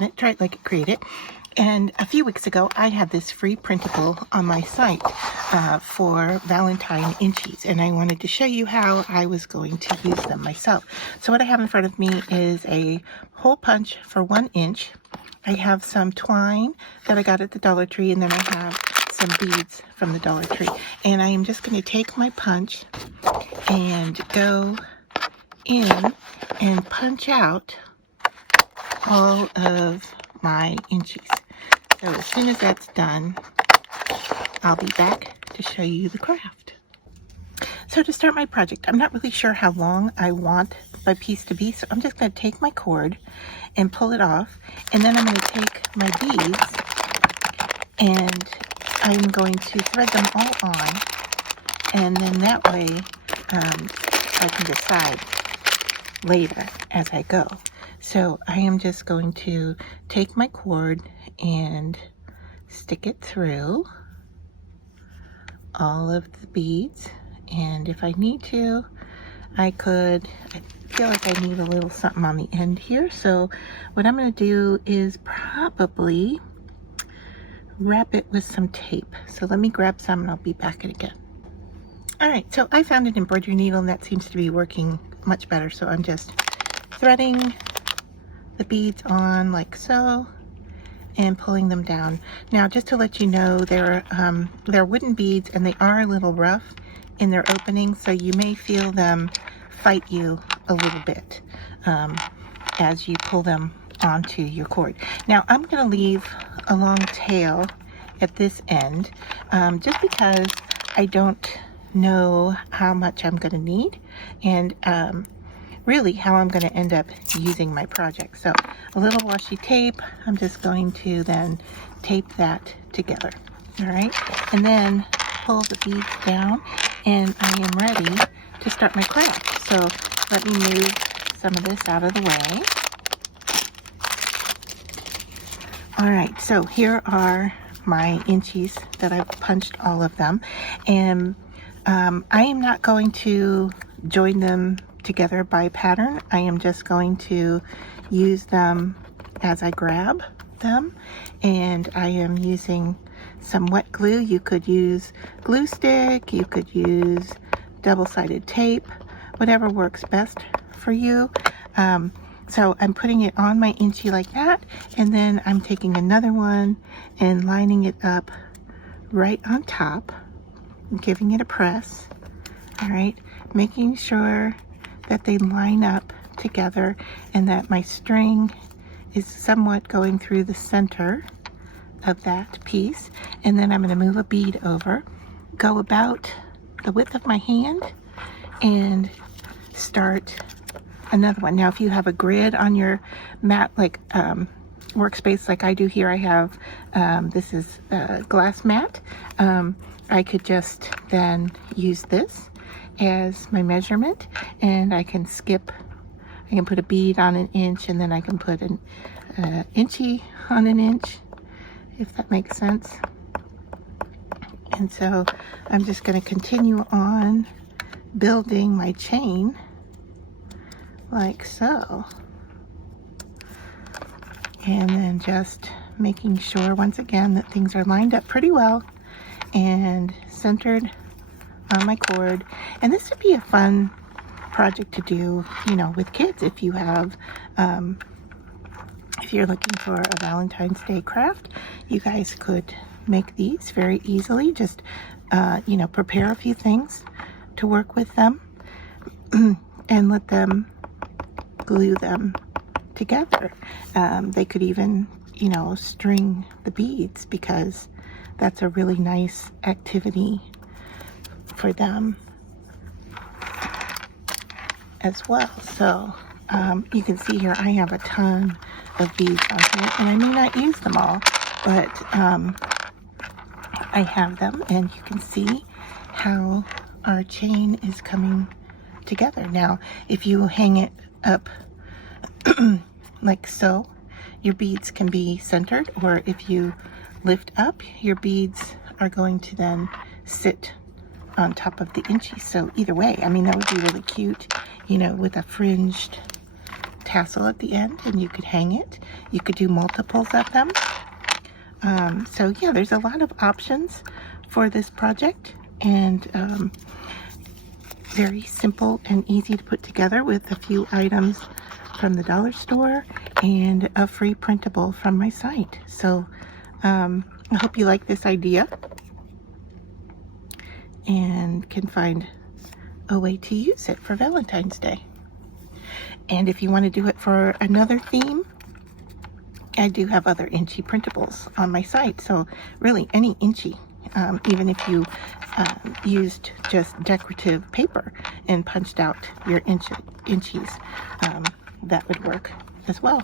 organic, try it like it created. And a few weeks ago, I had this free printable on my site for Valentine Inchies, and I wanted to show you how I was going to use them myself. So what I have in front of me is a hole punch for 1 inch. I have some twine that I got at the Dollar Tree, and then I have some beads from the Dollar Tree. And I am just going to take my punch and go in and punch out all of my inchies. So as soon as that's done, I'll be back to show you the craft. So to start my project, I'm not really sure how long I want my piece to be, so I'm just going to take my cord and pull it off, and then I'm going to take my beads and I'm going to thread them all on, and then that way I can decide later as I go. So I am just going to take my cord and stick it through all of the beads, and if I need to, I feel like I need a little something on the end here, so what I'm going to do is probably wrap it with some tape. So let me grab some and I'll be back again. Alright, so I found an embroidery needle and that seems to be working much better, so I'm just threading the beads on like so and pulling them down. Now just to let you know, they're wooden beads and they are a little rough in their opening, so you may feel them fight you a little bit as you pull them onto your cord. Now I'm going to leave a long tail at this end just because I don't know how much I'm going to need and really how I'm going to end up using my project. So a little washi tape, I'm just going to then tape that together. All right, and then pull the beads down and I am ready to start my craft. So let me move some of this out of the way. All right, so here are my inchies that I've punched all of them, and I am not going to join them together by pattern. I am just going to use them as I grab them, and I am using some wet glue. You could use glue stick, you could use double-sided tape, whatever works best for you. So I'm putting it on my inchie like that, and then I'm taking another one and lining it up right on top, giving it a press. All right, making sure that they line up together and that my string is somewhat going through the center of that piece. And then I'm going to move a bead over, go about the width of my hand, and start another one. Now if you have a grid on your mat, like workspace like I do here, I have this is a glass mat. I could just then use this as my measurement, and I can put a bead on 1 inch, and then I can put an inchie on 1 inch, if that makes sense. And so I'm just going to continue on building my chain like so, and then just making sure once again that things are lined up pretty well and centered on my cord. And this would be a fun project to do, you know, with kids. If you have if you're looking for a Valentine's Day craft, you guys could make these very easily. Just you know, prepare a few things to work with them and let them glue them together. They could even, you know, string the beads, because that's a really nice activity for them as well. So you can see here I have a ton of beads on here, and I may not use them all, but I have them, and you can see how our chain is coming together. Now if you hang it up like so, your beads can be centered, or if you lift up, your beads are going to then sit on top of the inchie. So either way, I mean, that would be really cute, you know, with a fringed tassel at the end, and you could hang it. You could do multiples of them. So yeah, there's a lot of options for this project, and very simple and easy to put together with a few items from the dollar store and a free printable from my site. So I hope you like this idea and can find a way to use it for Valentine's Day. And if you want to do it for another theme, I do have other Inchie printables on my site. So really any Inchie, even if you used just decorative paper and punched out your Inchies, that would work as well.